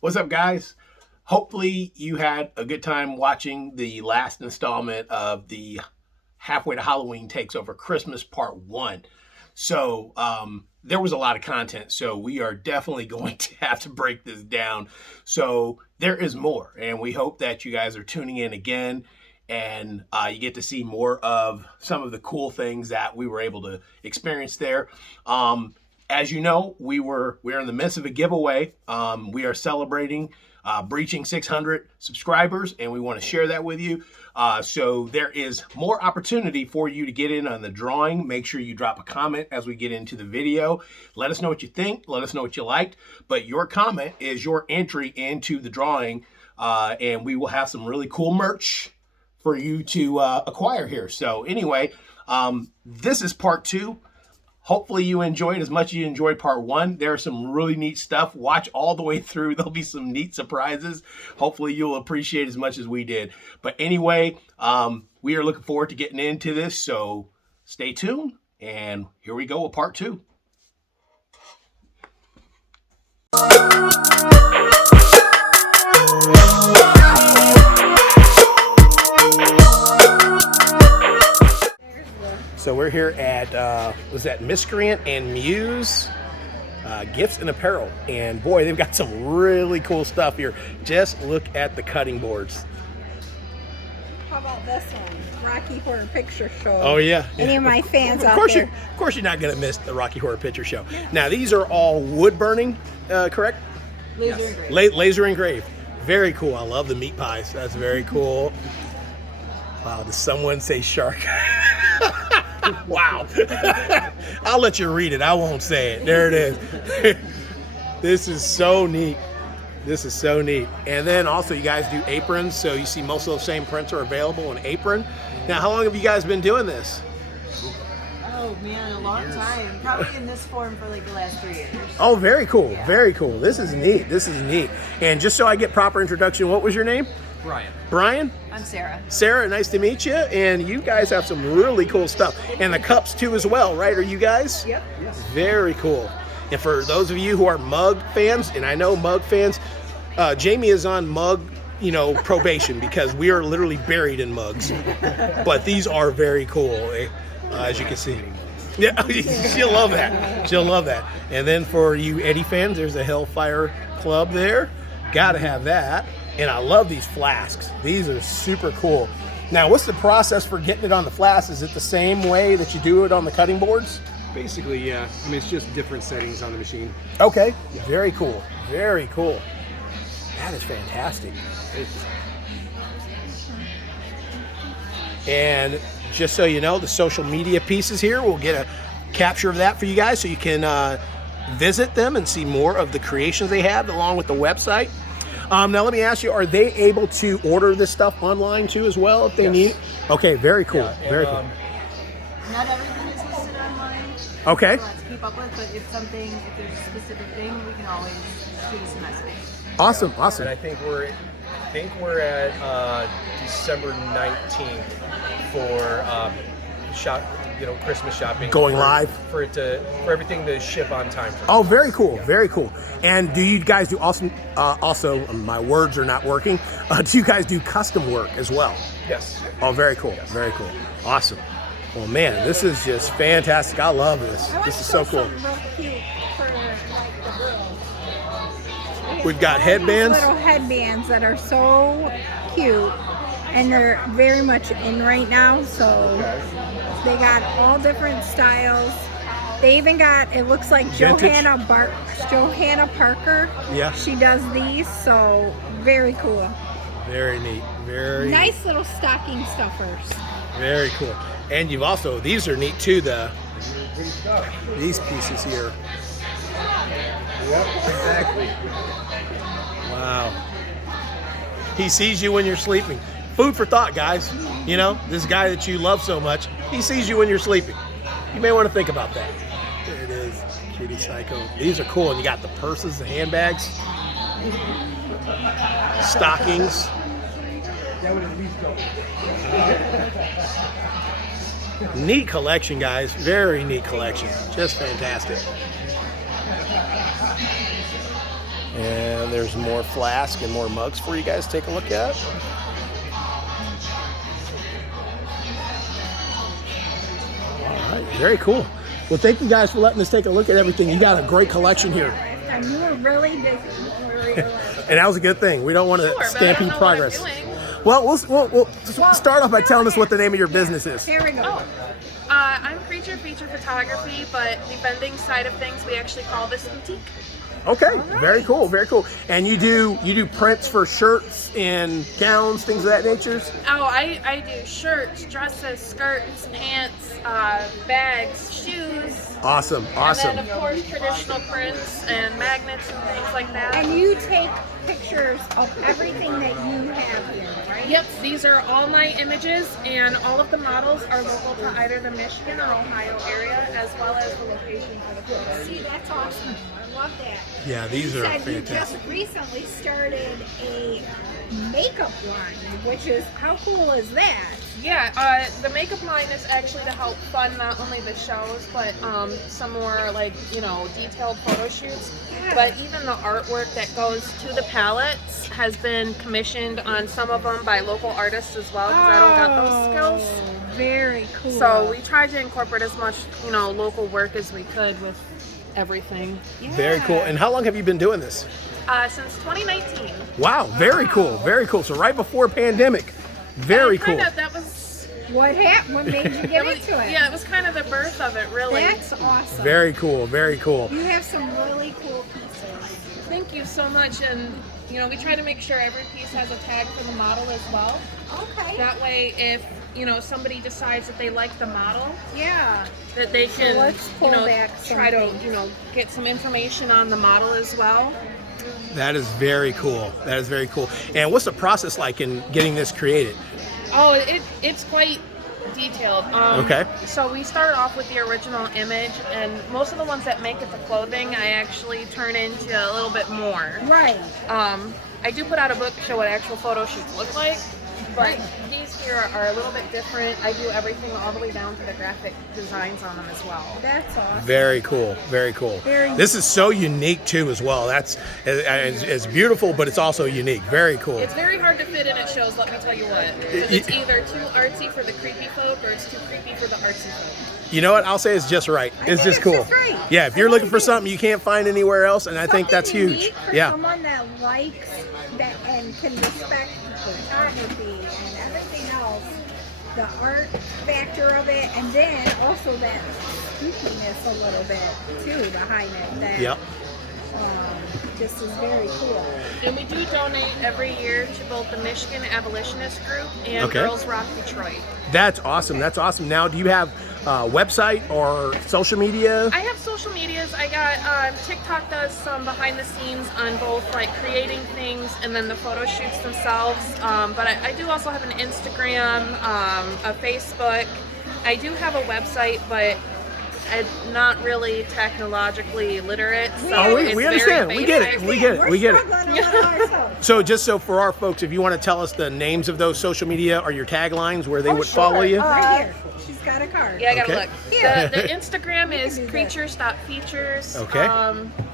What's up, guys? Hopefully you had a good time watching the last installment of the Halfway to Halloween Takes Over Christmas Part 1. So there was a lot of content, so we are definitely going to have to break this down. So there is more, and we hope that you guys are tuning in again, and you get to see more of some of the cool things that we were able to experience there. As you know, we're in the midst of a giveaway. We are celebrating breaching 600 subscribers, and we want to share that with you. So there is more opportunity for you to get in on the drawing. Make sure you drop a comment as we get into the video. Let us know what you think. Let us know what you liked. But your comment is your entry into the drawing, and we will have some really cool merch for you to acquire here. So anyway, this is part 2. Hopefully you enjoyed as much as you enjoyed part 1. There's some really neat stuff. Watch all the way through. There'll be some neat surprises. Hopefully you'll appreciate as much as we did. But anyway, we are looking forward to getting into this. So stay tuned. And here we go with part 2. So we're here at, was that Miscreant and Muse Gifts and Apparel. And boy, they've got some really cool stuff here. Just look at the cutting boards. How about this one? Rocky Horror Picture Show. Oh, yeah. Any of my fans of out course there. Of course you're not going to miss the Rocky Horror Picture Show. Now, these are all wood burning, correct? Laser engraved. Laser engraved. Very cool. I love the meat pies. That's very cool. Wow, does someone say shark? Wow. I'll let you read it. I won't say it. There it is. This is so neat. This is so neat. And then also you guys do aprons. So you see most of those same prints are available in apron. Now, how long have you guys been doing this? Oh man, a long time. Probably in this form for like the last 3 years. Oh, very cool. Very cool. This is neat. This is neat. And just so I get proper introduction, what was your name? Brian. Brian? I'm Sarah. Sarah, nice to meet you. And you guys have some really cool stuff. And the cups too as well, right? Are you guys? Yep. Yes. Very cool. And for those of you who are mug fans, and I know mug fans, Jamie is on mug, probation because we are literally buried in mugs. But these are very cool, as you can see. Yeah, she'll love that. She'll love that. And then for you Eddie fans, there's a Hellfire Club there. Gotta have that. And I love these flasks. These are super cool. Now, what's the process for getting it on the flask? Is it the same way that you do it on the cutting boards? Basically, yeah. I mean, it's just different settings on the machine. Okay. Very cool. Very cool. That is fantastic. And just so you know, the social media pieces here, we'll get a capture of that for you guys so you can visit them and see more of the creations they have along with the website. Now, let me ask you, are they able to order this stuff online too as well if they need? Okay, very cool. Yeah, very cool. Not everything is listed online. Okay. There's a lot to keep up with, but if there's a specific thing, we can always shoot us a message. Awesome, awesome. And I think we're at December 19th for Christmas shopping. Going live? For everything to ship on time. Oh, very cool, very cool. And do you guys do also, my words are not working, do you guys do custom work as well? Yes. Oh, very cool, very cool. Awesome. Well, man, this is just fantastic. I love this. This is so cool. Real cute for like the girls. We've got headbands. Little headbands that are so cute, and they're very much in right now. So they got all different styles. They even got, it looks like Vintage. Johanna Parker. Yeah. She does these, so very cool. Very neat. Very Nice little stocking stuffers. Very cool. And you've also, these are neat too, these pieces here. Yep, exactly. Wow. He sees you when you're sleeping. Food for thought, guys. This guy that you love so much, he sees you when you're sleeping. You may want to think about that. There it is, Cutie Psycho. These are cool, and you got the purses, the handbags, stockings. Neat collection, guys. Very neat collection. Just fantastic. And And there's more flask and more mugs for you guys to take a look at. All right, very cool. Well, thank you guys for letting us take a look at everything. You got a great collection here. And you were really busy. And that was a good thing. We don't want to stampede progress. Well, we'll start off by telling us what the name of your business is. Here we go. Oh, I'm Creature Feature Photography, but the vending side of things, we actually call this boutique. Okay, very cool, very cool. And you do prints for shirts and gowns, things of that nature? Oh, I do shirts, dresses, skirts, pants, bags, shoes. Awesome, awesome. And then, of course, traditional prints and magnets and things like that. And you take pictures of everything that you have here, right? Yep, these are all my images, and all of the models are local to either the Michigan or Ohio area, as well as the location for the photos. See, that's awesome. I love that. Yeah, these You are said you fantastic. just recently started a makeup line, which is, how cool is that? Yeah, the makeup line is actually to help fund not only the shows, but some more detailed photo shoots. Yeah. But even the artwork that goes to the palettes has been commissioned on some of them by local artists as well, because I don't got those skills. Very cool. So we tried to incorporate as much, local work as we could with everything. Very cool. And how long have you been doing this? Since 2019. Wow, very cool, very cool. So right before pandemic. Very cool. That was. What happened? What made you get into it? Yeah, it was kind of the birth of it, really. That's awesome. Very cool, very cool. You have some really cool pieces. Thank you so much, and we try to make sure every piece has a tag for the model as well. Okay. That way, if somebody decides that they like the model, Yeah. that they can let's pull back some try to things. get some information on the model as well. That is very cool. That is very cool. And what's the process like in getting this created? Oh, it's quite detailed. Okay. So we start off with the original image, and most of the ones that make it the clothing, I actually turn into a little bit more. Right. I do put out a book to show what actual photo shoots look like, but these here are a little bit different. I do everything all the way down to the graphic designs on them as well. That's awesome. Very cool, very cool. Very This is so unique too as well. That's it's beautiful, but it's also unique. Very cool. It's very hard to fit in at shows, let me tell you what. 'Cause it's either too artsy for the creepy folk, or it's too creepy for the artsy folk. You know what? I'll say it's just right. It's just it's cool. just right. Yeah, if you're looking for something you can't find anywhere else, and I think that's Something huge. unique for Yeah. someone that likes that and can respect photography and everything else, the art factor of it, and then also that spookiness a little bit too behind it. That Yep. this is very cool. And we do donate every year to both the Michigan Abolitionist Group and Okay. Girls Rock Detroit. That's awesome. That's awesome. Now, do you have a website or social media? I have social medias. I got TikTok does some behind the scenes on both like creating things and then the photo shoots themselves. But I do also have an Instagram, a Facebook. I do have a website, but I'm not really technologically literate. So Oh, it's we very understand. We get it. basic. We get it. We're We get it. struggling a lot ourselves. So just so for our folks, if you want to tell us the names of those social media or your taglines where they would follow Sure. you. Right here. She's got a card. Yeah, I gotta Okay. look. Here. The Instagram is do that. creatures.features. Okay.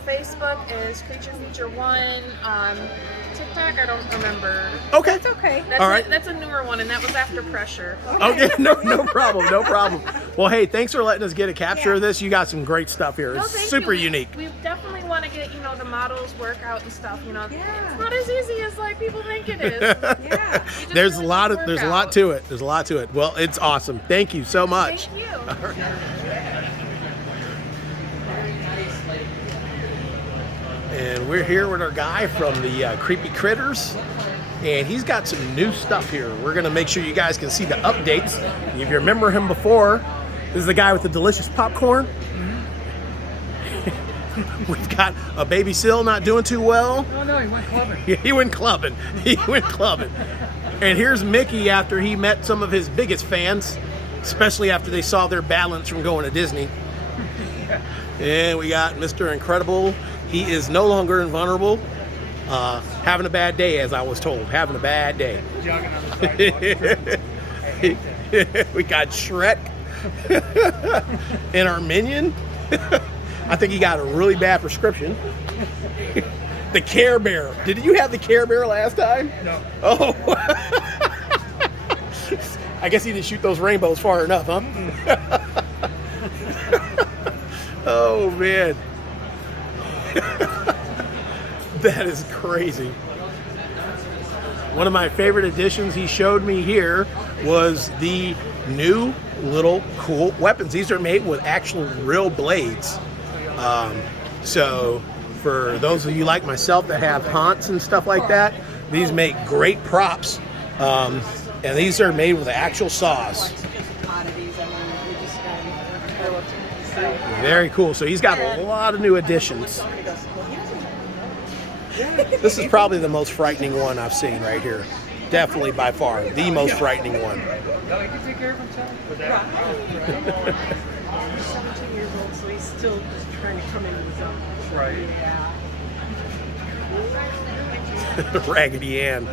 Facebook is Creature Feature 1. TikTok, I don't remember. Okay. It's okay. That's All right. that's a newer one, and that was after pressure. Okay. No problem. No problem. Well, hey, thanks for letting us get a capture Yeah. of this. You got some great stuff here. No, It's thank super you. unique. We definitely want to get the models workout and stuff. Yeah. It's not as easy as like people think it is. Yeah. We just There's really a lot need of there's a work lot out. to it. There's a lot to it. Well, it's awesome. Thank you so much. Thank you. And we're here with our guy from the Creepy Critters, and he's got some new stuff here. We're gonna make sure you guys can see the updates. If you remember him before, this is the guy with the delicious popcorn. We've got a baby Sil not doing too well. Oh no, he went clubbing. He went clubbing. He went clubbing. And here's Mickey after he met some of his biggest fans, especially after they saw their balance from going to Disney. And we got Mr. Incredible. He is no longer invulnerable. Having a bad day, as I was told. Having a bad day. Jogging on the sidewalk. We got Shrek and our minion. I think he got a really bad prescription. The Care Bear. Did you have the Care Bear last time? No. Oh. I guess he didn't shoot those rainbows far enough, huh? Oh, man. That is crazy. One of my favorite additions he showed me here was the new little cool weapons. These are made with actual real blades. So for those of you like myself that have haunts and stuff like that, these make great props. And these are made with actual saws. Very cool. So he's got a lot of new additions. This is probably the most frightening one I've seen right here. Definitely by far the most frightening one. No, he can take care of himself. He's 17 years old, so he's still just trying to come into his own. Right. Raggedy Ann.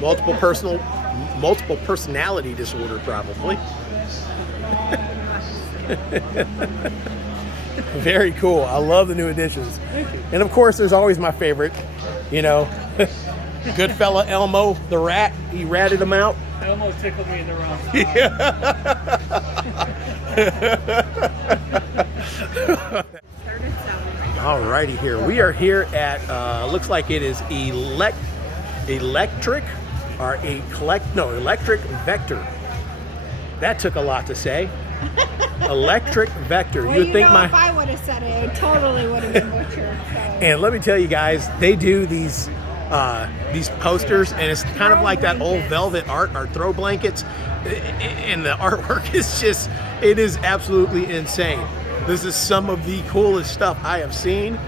multiple personality disorder, probably. Very cool. I love the new additions. And of course, there's always my favorite, you know, good fella Elmo the rat. He ratted him out. Elmo tickled me in the wrong spot. Alrighty, here we are here at looks like it is electric vector. That took a lot to say. Electric vector. Well, You'd think if I would have said it, I totally would have been butchered. So. And let me tell you guys, they do these posters, and it's kind of like that old velvet art or throw blankets, and the artwork is just, it is absolutely insane. This is some of the coolest stuff I have seen,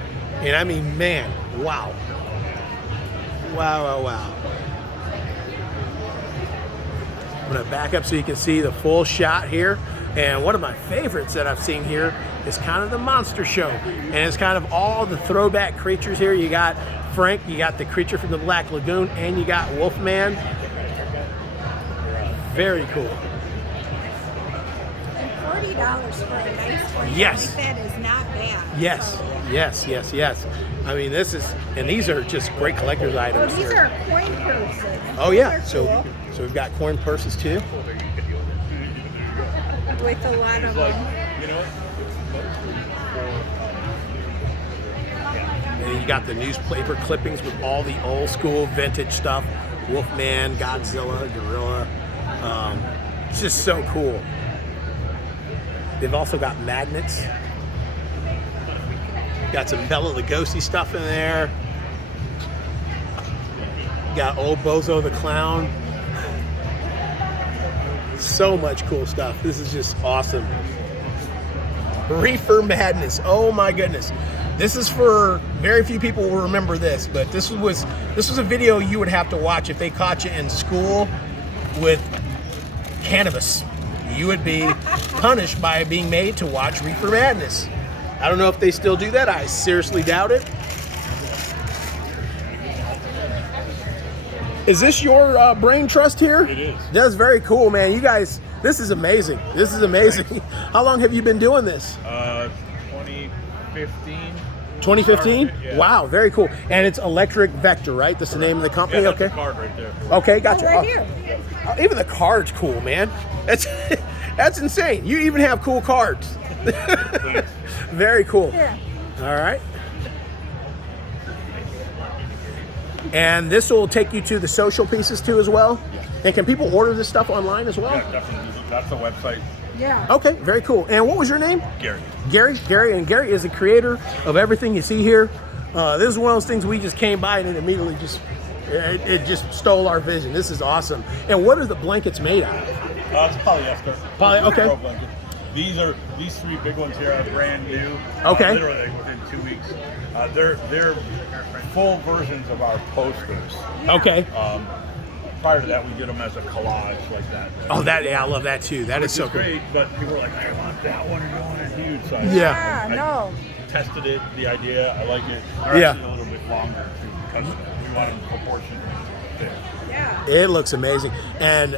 and I mean, man, wow. Wow. I'm gonna back up so you can see the full shot here. And one of my favorites that I've seen here is kind of the monster show. And it's kind of all the throwback creatures here. You got Frank, you got the creature from the Black Lagoon, and you got Wolfman. Very cool. And $40 for a nice one Yes. like that is not bad. Yes. So. Yes. I mean, this is, and these are just great collector's Well, items these here. are coin purses. Oh yeah, These are so cool, we've got coin purses too. with a lot of them. And you got the newspaper clippings with all the old school vintage stuff. Wolfman, Godzilla, Gorilla. It's just so cool. They've also got magnets. Got some Bela Lugosi stuff in there. Got old Bozo the Clown. So much cool stuff. This is just awesome. Reefer Madness. Oh my goodness. This is for very few people will remember this, but this was a video you would have to watch if they caught you in school with cannabis. You would be punished by being made to watch Reefer Madness. I don't know if they still do that. I seriously doubt it. Is this your brain trust here? It is. That's very cool, man. You guys, this is amazing. This is amazing. How long have you been doing this? 2015. 2015? Yeah. Wow, very cool. And it's Electric Vector, right? That's the name of the company? Yeah, that's Okay. the card right there. Okay, gotcha. Oh, right here. Even the card's cool, man. That's insane. You even have cool cards. Very cool. Here. All right. And this will take you to the social pieces too as well? Yeah. And can people order this stuff online as well? Yeah, definitely. That's the website. Yeah. Okay, very cool. And what was your name? Gary. Gary, and Gary is the creator of everything you see here. This is one of those things we just came by and it immediately it just stole our vision. This is awesome. And what are the blankets made out of? It's polyester. Okay. Pro blanket. These three big ones here are brand new. Okay. Literally within 2 weeks. They're full versions of our posters. Okay. Prior to that, we did them as a collage like that. Oh, I love that too. That is so cool. great, but people were like, I want that one, and you want it huge. So Yeah. Yeah, no. tested it, the idea, I like it. They're Yeah. actually a little bit longer too, because we want them proportioned. there. Yeah. It looks amazing, and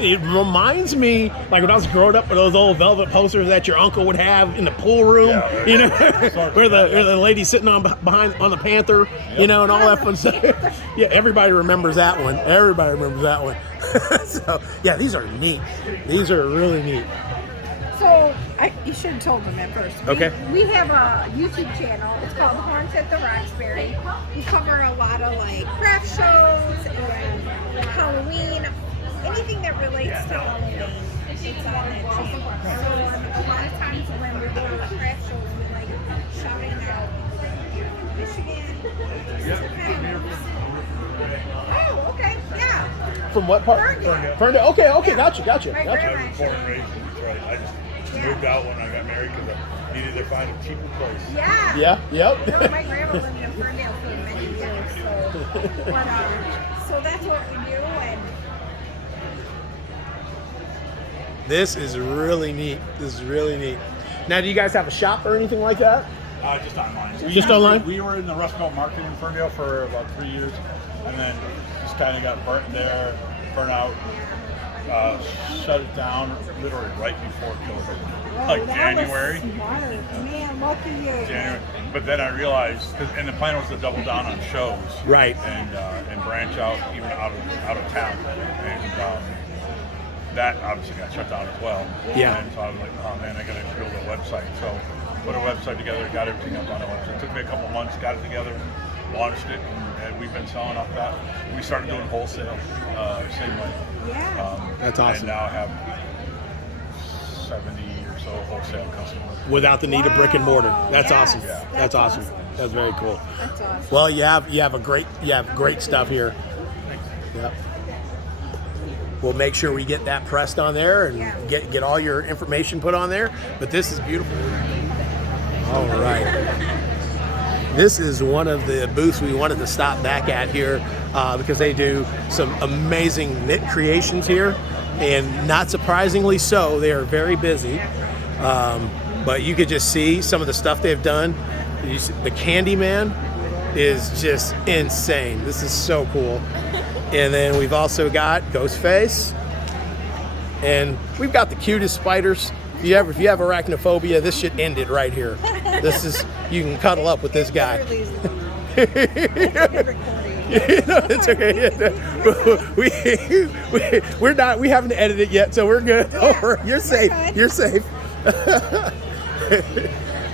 it reminds me like when I was growing up with those old velvet posters that your uncle would have in the pool room, Yeah, you know, right. where the lady sitting on behind on the Panther, you know, and all that fun stuff. Yeah, everybody remembers that one. Everybody remembers that one. So yeah, these are neat. These are really neat. So you should have told them at first. Okay. We have a YouTube channel. It's called Horns at the Roxbury. We cover a lot of like craft shows and Halloween, anything that relates to Halloween. It's on that channel. So a lot of times when we go to a craft shows, we like shouting out Michigan. Oh, okay, yeah. From what part? Ferndale. Ferndale. Okay. Gotcha. Right, I right. was born and raised in Detroit. I just moved out when I got married because I needed to find a cheaper place. Yeah. Yeah. Yep. No, my grandma lived in Ferndale for many years, so that's what we do. And This is really neat. This is really neat. Now, do you guys have a shop or anything like that? Just online. Just online? We were in the Rust Belt market in Ferndale for about 3 years, and then just kind of got burnt out. Shut it down literally right before COVID, like that January. was smart. Man, lucky you. January. But then I realized, and the plan was to double down on shows, Right. and branch out even out of town, and that obviously got shut down as well. Yeah. And so I was like, oh man, I got to build a website. So put a website together, got everything up on a website. It took me a couple months, got it together, launched it, and we've been selling off that. We started doing wholesale, same way. Yeah. That's awesome. And now have 70 or so wholesale customers. Without the need of brick and mortar. That's Yes, awesome. that's That's awesome. awesome. That's very cool. That's awesome. Well, you have great stuff here. Yep. We'll make sure we get that pressed on there and Yeah. get all your information put on there. But this is beautiful. All right. This is one of the booths we wanted to stop back at here because they do some amazing knit creations here, and not surprisingly so, they are very busy. But you could just see some of the stuff they've done. The Candyman is just insane. This is so cool. And then we've also got Ghostface, and we've got the cutest spiders. If you have arachnophobia, this should end it right here. This is, you can cuddle up with this guy. It's okay. We haven't edited it yet, so we're good. Yeah, You're safe. good. You're safe.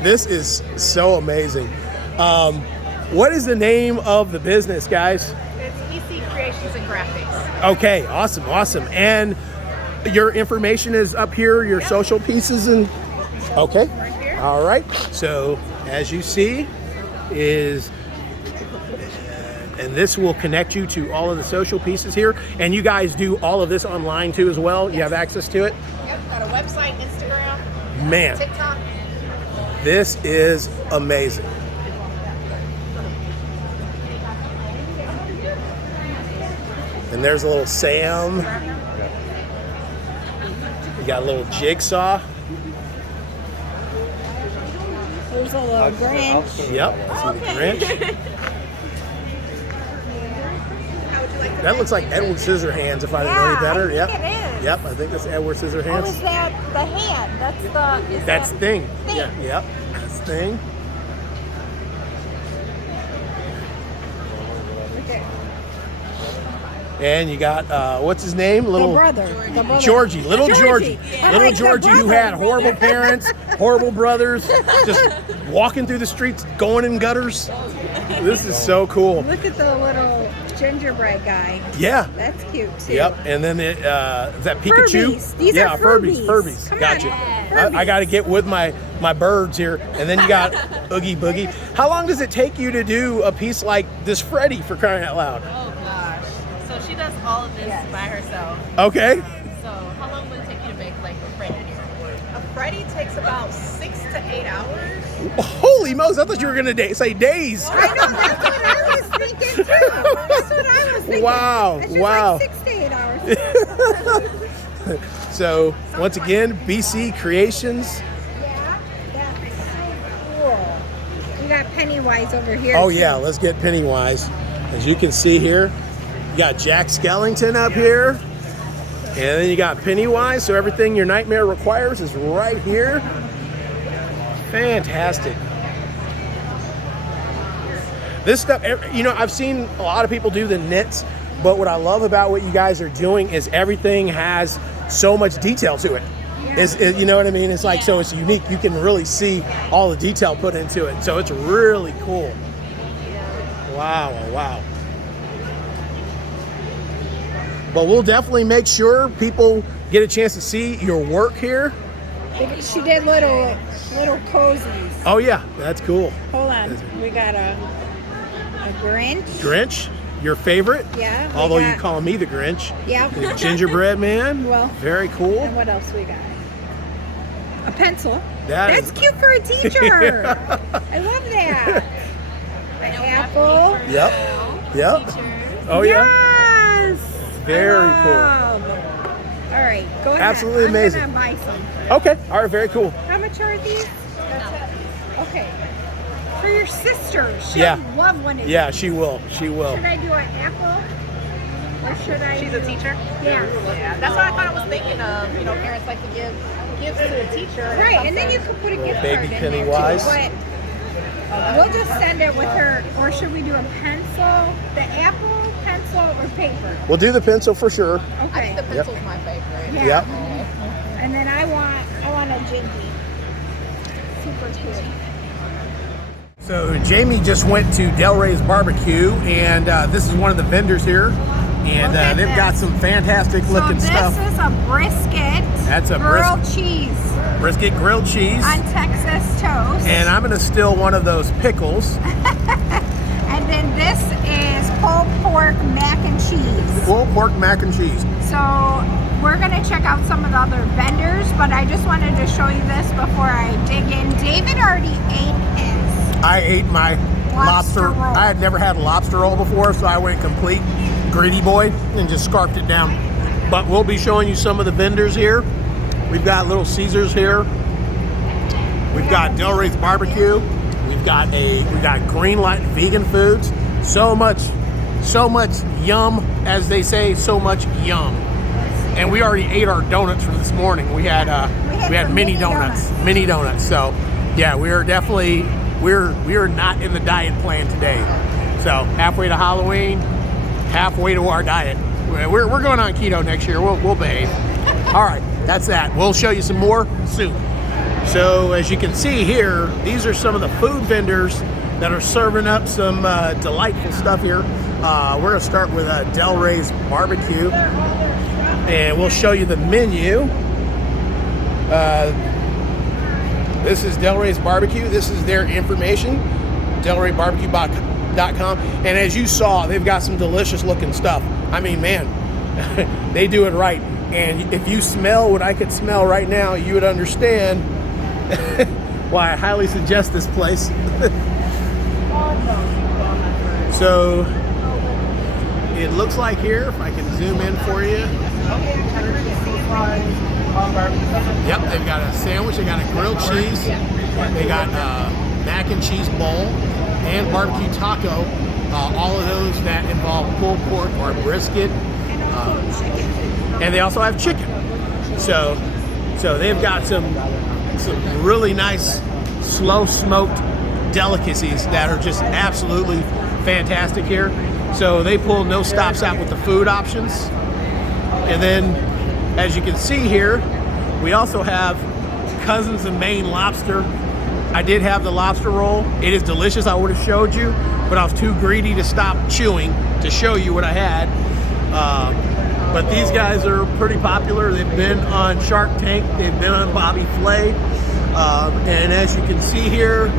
This is so amazing. What is the name of the business, guys? It's EC Creations and Graphics. Okay, awesome. And your information is up here, your social pieces and okay. Right here. All right. So as you see is, and this will connect you to all of the social pieces here. And you guys do all of this online too as well. You have access to it. Yep, got a website, Instagram, Man, TikTok. this is amazing. And there's a little Sam. You got a little Jigsaw. There's a little Grinch. Yep. See the Grinch. That looks like Edward Scissorhands, if I didn't know any better. I Yep. think it is. Yep, I think that's Edward Oh, Scissorhands. is that the hand? That's Thing. Thing. Yeah, yep. That's Thing. And you got what's his name? The brother. Georgie, little Georgie, Yeah. little Like the Georgie, who brother. had horrible parents, horrible brothers, just walking through the streets, going in gutters. This is so cool. Look at the little gingerbread guy. Yeah. That's cute too. Yep. And then is that Pikachu? Furbies. These yeah, are Furbies. Furbies. Come Gotcha. on. I got to get with my birds here. And then you got Oogie Boogie. How long does it take you to do a piece like this Freddy, for crying out loud? Oh gosh. So she does all of this by herself. Okay. So how long would it take you to make like a Freddy? A Freddy takes about 6 to 8 hours. Holy Moses, I thought you were going to say days. I know, that's what I was thinking too. That's what I was thinking. Wow, It's just wow. like 6 to 8 hours. So, once again, BC Creations. Yeah, that's so cool. We got Pennywise over here. Oh too. yeah, let's get Pennywise. As you can see here, You got Jack Skellington up here. And then you got Pennywise. So everything your nightmare requires is right here. Fantastic. This stuff, you know, I've seen a lot of people do the knits, but what I love about what you guys are doing is everything has so much detail to it. You know what I mean? It's like, so it's unique. You can really see all the detail put into it. So it's really cool. Wow, wow. But we'll definitely make sure people get a chance to see your work here. She did little cozies. Oh yeah, that's cool. Hold on, we got a Grinch. Grinch, your favorite? Yeah. Although you call me the Grinch. Yeah. The gingerbread man. Well. Very cool. And what else we got? A pencil. That's cute for a teacher. I love that. An apple. Yep. Oh yeah. Yes. Very cool. All right, go ahead. Absolutely amazing. I'm gonna buy some. Okay. All right. Very cool. How much are these? That's it. Okay. For your sister. She'll love one of these. Yeah, she will. She will. Should I do an apple? Or should I? She's a teacher? Yeah. Yeah. That's what I kind of was thinking of. You know, parents like to give gifts to a teacher. Right, and then you can put a gift baby card in Pennywise. there too. But we'll just send it with her, or should we do a pencil, the apple, pencil, or paper? We'll do the pencil for sure. I Okay. think the pencil's my favorite. Yeah. Yep. And then I want a Gingy. Super cool. So Jamie just went to Delray's Barbecue, and this is one of the vendors here, and Look at they've got this. some fantastic looking stuff. So this is a brisket. That's a grilled cheese brisket grilled cheese, on Texas toast. and I'm gonna steal one of those pickles. And then this is pulled pork mac and cheese. Pulled pork mac and cheese. So we're gonna check out some of the other vendors, but I just wanted to show you this before I dig in. David already ate his. I ate my Lobster roll. I had never had a lobster roll before, so I went complete greedy boy and just scarfed it down. But we'll be showing you some of the vendors here. We've got Little Caesars here. We've got Delray's Barbecue. We got Greenlight vegan foods. So much yum, as they say. So much yum. And we already ate our donuts from this morning. We had some mini donuts. Mini donuts. So yeah, we are definitely we are not in the diet plan today. So halfway to Halloween, halfway to our diet. We're going on keto next year. We'll behave. All right, that's that. We'll show you some more soon. So as you can see here, these are some of the food vendors that are serving up some delightful stuff here. We're gonna start with Delray's Barbecue, and we'll show you the menu. This is Delray's Barbecue. This is their information, delraybarbecue.com. And as you saw, they've got some delicious looking stuff. I mean, man, they do it right. And if you smell what I could smell right now, you would understand why I highly suggest this place. So it looks like here, if I can zoom in for you. Yep, they've got a sandwich, they got a grilled cheese, they got mac and cheese bowl, and barbecue taco. All of those that involve pulled pork or brisket. And they also have chicken. So they've got some really nice slow smoked delicacies that are just absolutely fantastic here. So they pull no stops out with the food options. And then as you can see here, we also have Cousins of Maine lobster. I did have the lobster roll. It is delicious. I would have showed you, but I was too greedy to stop chewing to show you what I had. But these guys are pretty popular. They've been on Shark Tank. They've been on Bobby Flay. And as you can see here,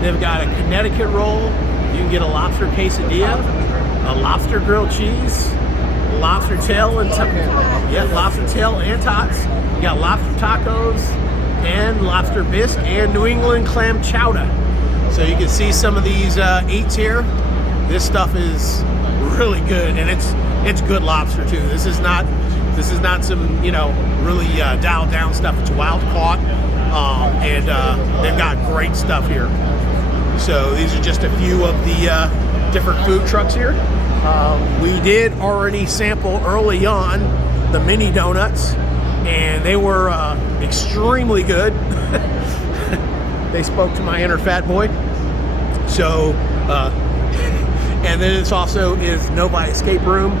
they've got a Connecticut roll. You can get a lobster quesadilla, a lobster grilled cheese, lobster tail and lobster tail and tots. You got lobster tacos and lobster bisque and New England clam chowder. So you can see some of these eats here. This stuff is really good, and it's good lobster too. This is not some really dialed down stuff. It's wild caught, and they've got great stuff here. So these are just a few of the different food trucks here. We did already sample early on the mini donuts, and they were extremely good. They spoke to my inner fat boy. So, and then this also is Novi Escape Room,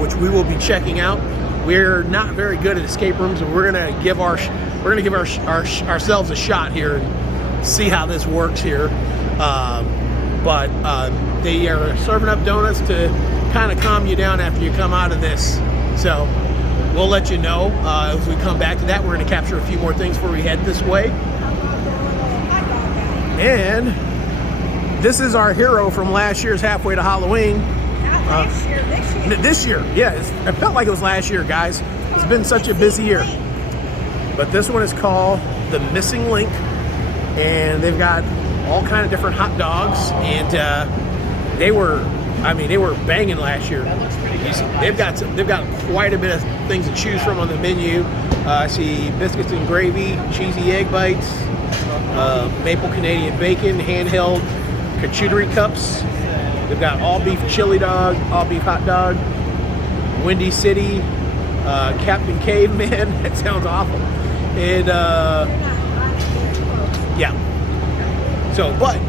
which we will be checking out. We're not very good at escape rooms, and we're gonna give ourselves a shot here and see how this works here. But they are serving up donuts to kind of calm you down after you come out of this. So we'll let you know if we come back to that. We're going to capture a few more things before we head this way. And this is our hero from last year's Halfway to Halloween. Not last year, this year. This year, yeah. It felt like it was last year, guys. It's been such a busy year. But this one is called The Missing Link. And they've got all kind of different hot dogs. And they were banging last year. They've got quite a bit of things to choose from on the menu. I see biscuits and gravy, cheesy egg bites, maple Canadian bacon, handheld charcuterie cups. They've got all beef chili dog, all beef hot dog, Windy City, Captain Caveman. That sounds awful. And yeah. So, but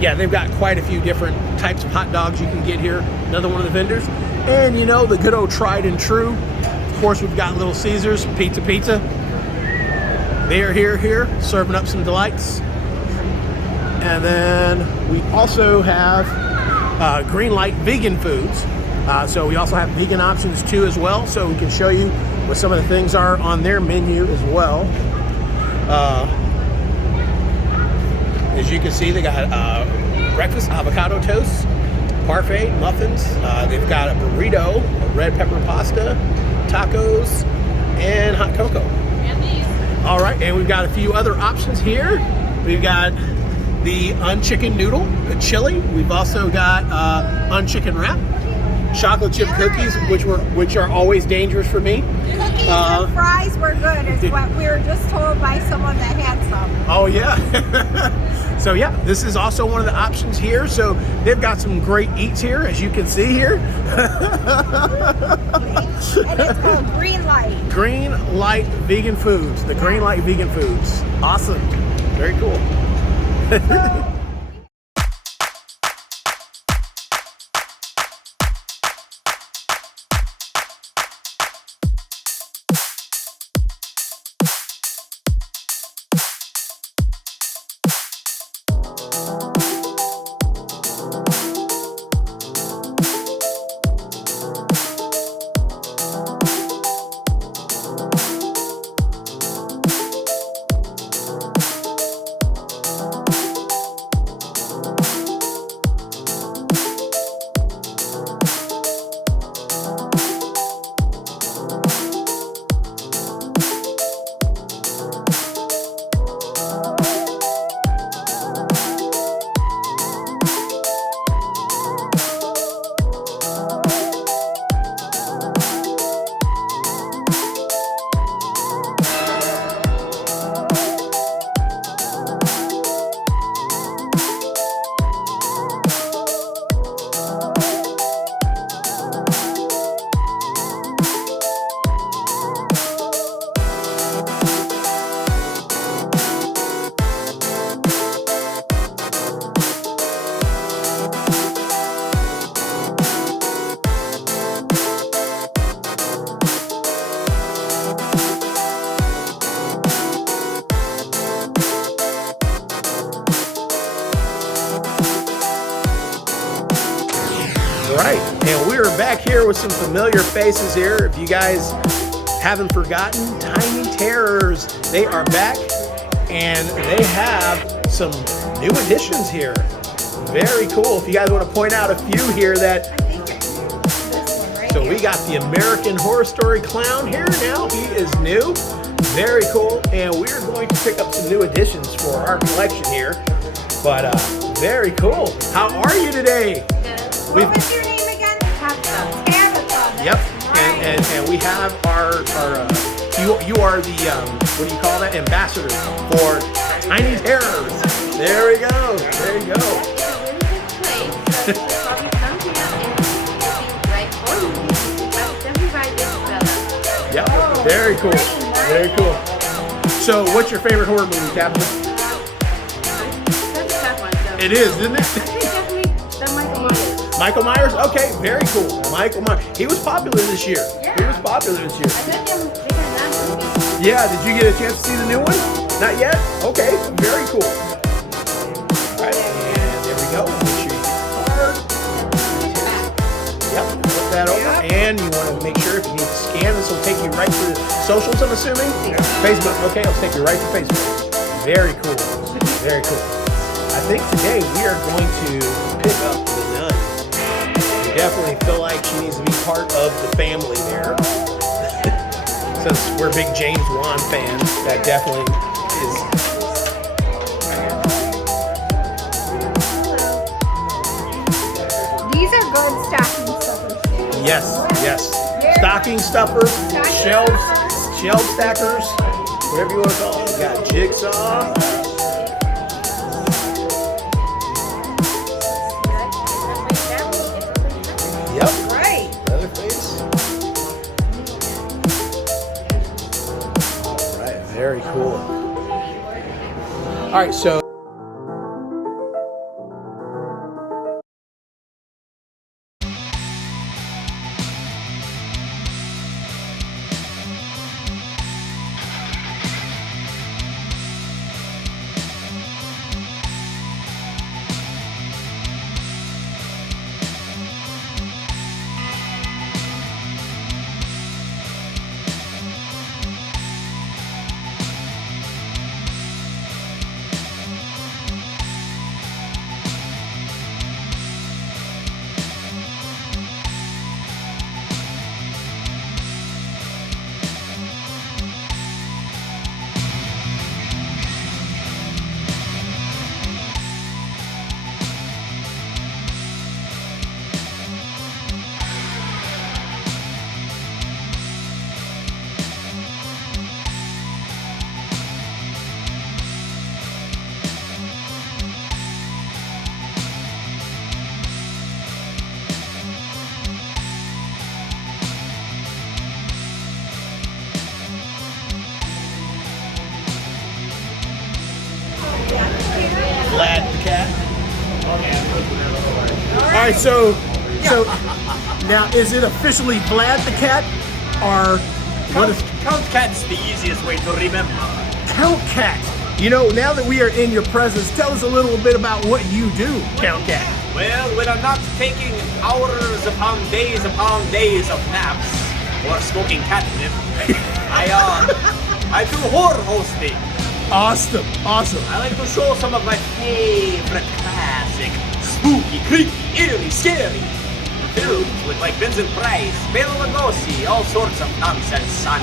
yeah, they've got quite a few different types of hot dogs you can get here. Another one of the vendors. And you know, the good old tried and true. Of course, we've got Little Caesars, Pizza. They are here, serving up some delights. And then we also have Green Light Vegan Foods. So we also have vegan options too as well. So we can show you what some of the things are on their menu as well. As you can see, they got breakfast avocado toast, parfait, muffins. They've got a burrito, a red pepper pasta, tacos, and hot cocoa. And these. All right, and we've got a few other options here. We've got the unchicken noodle, the chili. We've also got unchicken wrap, chocolate chip cookies, which are always dangerous for me. Cookies and fries were good, is what we were just told by someone that had some. Oh yeah. So yeah, this is also one of the options here. So they've got some great eats here, as you can see here. And it's called Green Light. Green Light Vegan Foods. The Green Light Vegan Foods. Awesome. Very cool. Right, and we're back here with some familiar faces here. If you guys haven't forgotten, Tiny Terrors, they are back, and they have some new additions here. Very cool. If you guys want to point out a few here that, I think it's this one right so here. we got the American Horror Story Clown here now. He is new. Very cool, and we're going to pick up some new additions for our collection here. But very cool. How are you today? What was your name again? Tabitha. Yep, Right. and we have our you are the what do you call that, ambassador for Tiny Terrors. There we go. There you go. Very cool. Very cool. So, what's your favorite horror movie, Captain? That's a tough one, though. It is, isn't it? I think definitely the Michael Myers. Michael Myers? Okay, very cool. Michael Myers. He was popular this year. He was popular this year. I bet them different movies. Yeah, did you get a chance to see the new one? Not yet? Okay, very cool. All right, and there we go. Make sure you get the card. Yep, flip that over. And you want to make sure if you need to scan, this will take you right to socials, I'm assuming? Facebook. Okay, it'll take you right to Facebook. Very cool. Very cool. I think today we are going to pick up the nun. We definitely feel like she needs to be part of the family there. Since we're big James Wan fans, that definitely is. These are good stocking stuffers. Yes, yes. Stocking stuffers, shelf stackers, whatever you want to call them. We got jigsaw. Yep. Right. Leatherface. All right, very cool. All right, so. Vlad the cat. All right, so now is it officially Vlad the cat, or what is Count Cat's the easiest way to remember. Count Cat? You know, now that we are in your presence, tell us a little bit about what you do, Count Cat. Well, when I'm not taking hours upon days of naps or smoking catnip, I do horror hosting. Awesome, awesome. I like to show some of my favorite classic, spooky, creepy, eerie, scary films with like Vincent Price, Bela Lugosi, all sorts of nonsense on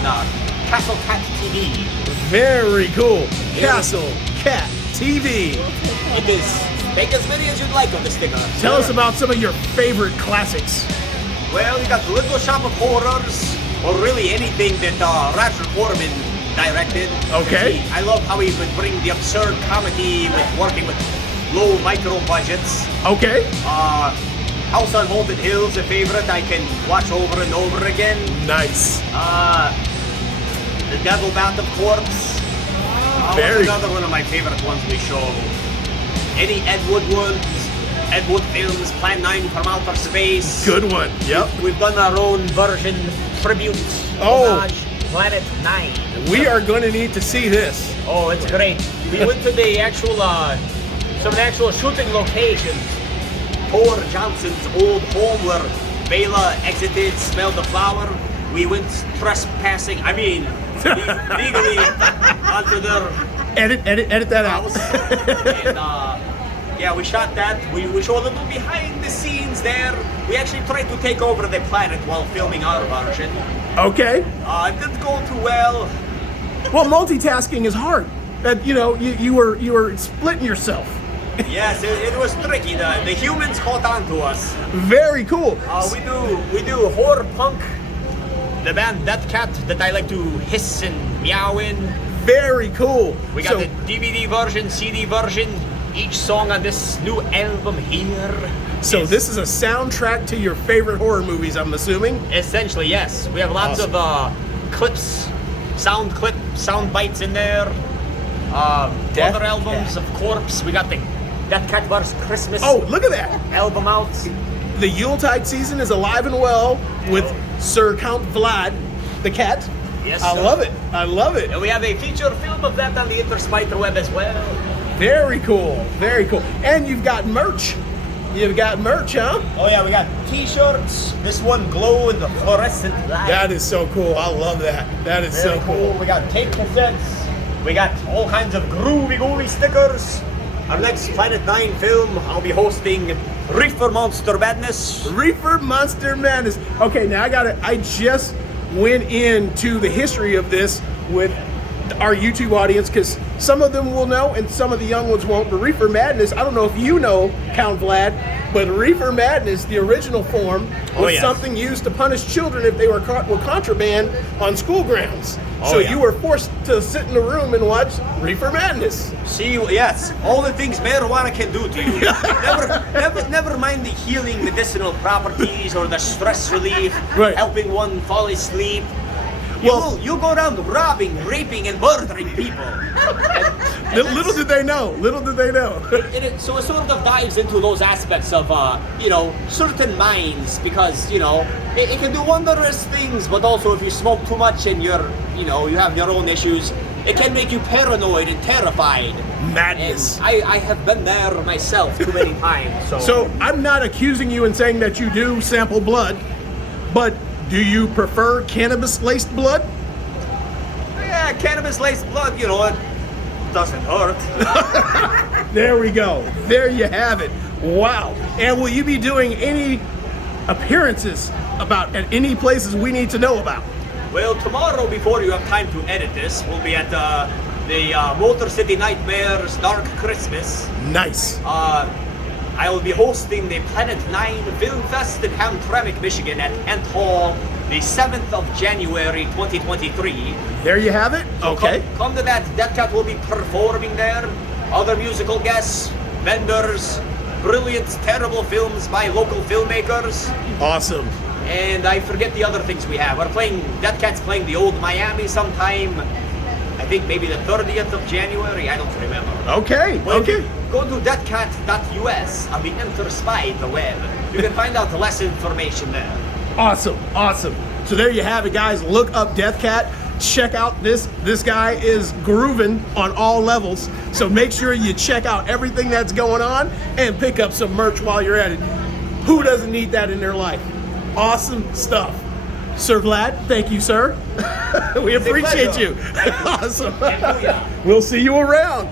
Castle Cat TV. Very cool. Castle Cat TV. It is. Take as many as you'd like on the sticker. Tell us about some of your favorite classics. Well, you got Little Shop of Horrors, or really anything that Roger Corman directed. Okay. I love how he would bring the absurd comedy with working with low micro budgets. Okay. House on Haunted Hill is a favorite I can watch over and over again. Nice. The Devil Band of Corpse. What's another one of my favorite ones we show? Any Ed Wood ones. Ed Wood films, Plan 9 from Outer Space. Good one. Yep. We've done our own version, tribute, homage, Planet 9. We are going to need to see this. Oh, it's great. We went to the actual, some of the actual shooting locations. Thor Johnson's old home where Bela exited, smelled the flower. We went trespassing, legally onto their Edit that out. house. And, yeah, we shot that. We show a little behind the scenes there. We actually tried to take over the planet while filming our version. Okay. It didn't go too well. Well, multitasking is hard. That you were splitting yourself. Yes, it was tricky. The humans caught on to us. Very cool. We do horror punk. The band Death Cat that I like to hiss and meow in. Very cool. We got the DVD version, CD version. Each song on this new album here. So this is a soundtrack to your favorite horror movies, I'm assuming? Essentially, yes. We have lots of clips, sound bites in there. Death Other albums, Cat. of course. We got the Death Cat vs. Christmas Oh, look at that. album out. The Yuletide season is alive and well with Sir Count Vlad, the cat. Yes, I sir. love it. I love it. And we have a feature film of that on the Interspider web as well. Very cool. Very cool. And you've got merch. You've got merch, huh? Oh yeah, we got t-shirts. This one glow in the fluorescent light. That is so cool. I love that. That is Very so cool. We got tape cassettes. We got all kinds of groovy stickers. Our next Planet 9 film, I'll be hosting Reefer Monster Madness. Reefer Monster Madness. Okay, now I just went into the history of this with our YouTube audience because some of them will know and some of the young ones won't. But Reefer Madness, I don't know if you know, Count Vlad, but Reefer Madness, the original form, was yes. something used to punish children if they were caught with contraband on school grounds. So yeah. you were forced to sit in a room and watch Reefer Madness. See, yes, all the things marijuana can do to you. never mind the healing medicinal properties or the stress relief, Right. helping one fall asleep. Well- You go around robbing, raping, and murdering people. Little did they know. Little did they know. So it sort of dives into those aspects of, certain minds because, it can do wondrous things, but also if you smoke too much and you have your own issues, it can make you paranoid and terrified. Madness. And I have been there myself too many times. So I'm not accusing you and saying that you do sample blood, but do you prefer cannabis-laced blood? yeah, cannabis-laced blood, it doesn't hurt. There we go. There you have it. Wow. And will you be doing any appearances at any places we need to know about? Well, tomorrow, before you have time to edit this, we'll be at the Motor City Nightmares Dark Christmas. Nice. I will be hosting the Planet 9 Film Fest in Hamtramck, Michigan at Kent Hall the 7th of January 2023. There you have it. Okay. Come to that. Death Cat will be performing there. Other musical guests, vendors, brilliant, terrible films by local filmmakers. Awesome. And I forget the other things we have. Death Cat's playing the Old Miami sometime. I think maybe the 30th of January. I don't remember. Okay. Well, if Okay. you go to deathcat.us on the Interspider web. You can find out less information there. Awesome. Awesome. So there you have it, guys. Look up Death Cat. Check out this guy is grooving on all levels. So make sure you check out everything that's going on and pick up some merch while you're at it. Who doesn't need that in their life? Awesome stuff. Sir Vlad, thank you, sir. We appreciate you. Awesome. We'll see you around.